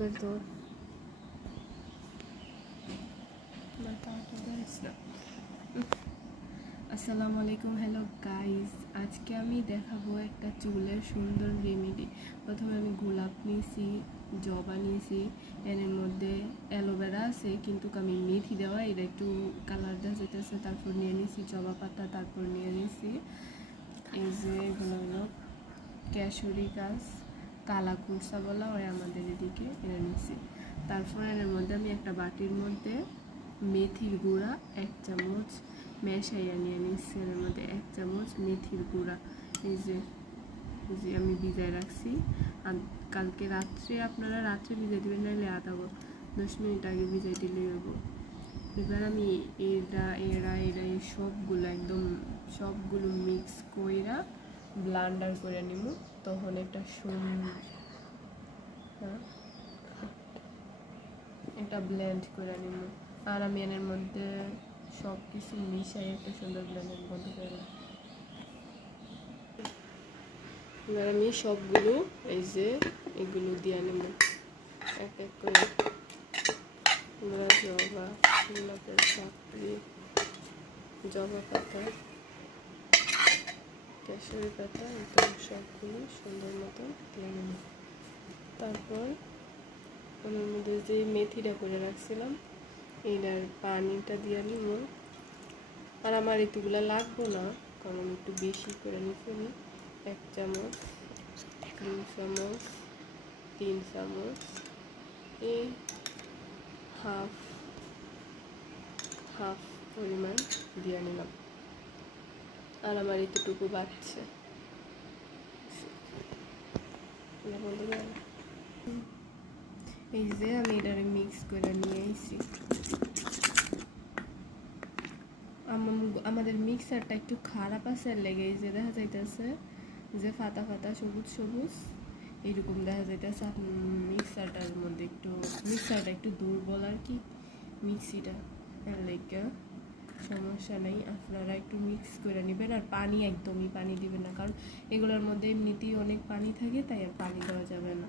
বের তো আসসালামু আলাইকুম। হ্যালো গাইস, আজকে আমি দেখাবো একটা চুলের সুন্দর রেমেডি। প্রথমে আমি গোলাপ নিয়েছি, জবা নিয়েছি, এর মধ্যে অ্যালোভেরা আছে কিন্তু আমি মেথি দেওয়া, এটা একটু কালার দেওয়া যেতেছে। তারপর নিয়ে নিয়েছি জবা পাতা, তারপর নিয়ে নিয়েছি এই যে এগুলো হলো ক্যাশরি গাছ, কালা কুরসা বলা হয় আমাদের এদিকে, এনে নিয়েছি। তারপর এর মধ্যে আমি একটা বাটির মধ্যে মেথির গুঁড়া 1 চামচ মেশাইয়া নিয়ে নিচ্ছি। এর মধ্যে 1 চামচ মেথির গুঁড়া এই যে আমি ভিজায় রাখছি। আর কালকে রাত্রে আপনারা রাত্রে ভিজাই দেবেন, নাহলে 10 মিনিট আগে ভিজাই দিলেই হবো। এবার আমি এরা এই সবগুলো মিক্স কইরা ব্লান্ডার করে নিব। তখন একটা সুন্দর এটা ব্লেন্ড করে নিব। আর আমি এর মধ্যে সব কিছু মিশাই একটা সুন্দর ব্লেন্ডের বন্ধ করে। এবার আমি সবগুলো এই যে এগুলো দিয়ে নেব এক এক করে। জবা, গোলাপের পাপড়ি, জবা পাতা, কেশরি পাতা, একদম সবগুলো সুন্দর মতো দিয়ে নেব। তারপর ওর মধ্যে যে মেথিটা করে রাখছিলাম এইটার পানিটা দিয়ে নিব। আর আমার এতগুলো লাগবো না, কারণ আমি একটু বেশি করে নিচ্ছি। 1 চামচ, 2 চামচ, 3 চামচ, এই হাফ পরিমাণ দিয়ে নিলাম। আর আমার এতটুকু বাড়ছে। এই যে আমি এটারে মিক্স করে নিয়ে আইছি। আমাদের মিক্সারটা একটু খারাপ আছে, লেগে এই যে দেখা যাইতেছে যে ফাতা ফাতা সবুজ সবুজ এরকম দেখা যাইতেছে। মিক্সারটা একটু দুর্বল আর কি, মিক্সিটা, এর লেগে সমস্যা নেই। আপনারা একটু মিক্স করে নেবেন। আর পানি একদমই পানি দিবেন না, কারণ এগুলোর মধ্যে এমনিতেই অনেক পানি থাকে, তাই আর পানি দেওয়া যাবে না।